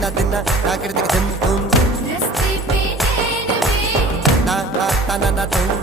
దిన్న దిన్న తాకిడికి తుమ్ తుమ్ रस्ते पे नैन में నా నా తన నా తుమ్